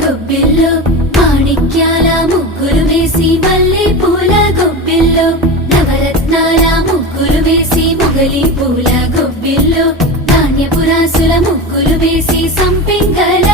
గొబ్బిల్లో మాణిక్యాల ముగ్గులు వేసి మల్లె పూల గొబ్బిల్లో నవరత్నాల ముగ్గులు వేసి మొగలి పూల గొబ్బిల్లో ధాన్యపురాసుల ముగ్గులు వేసి సంపెంగల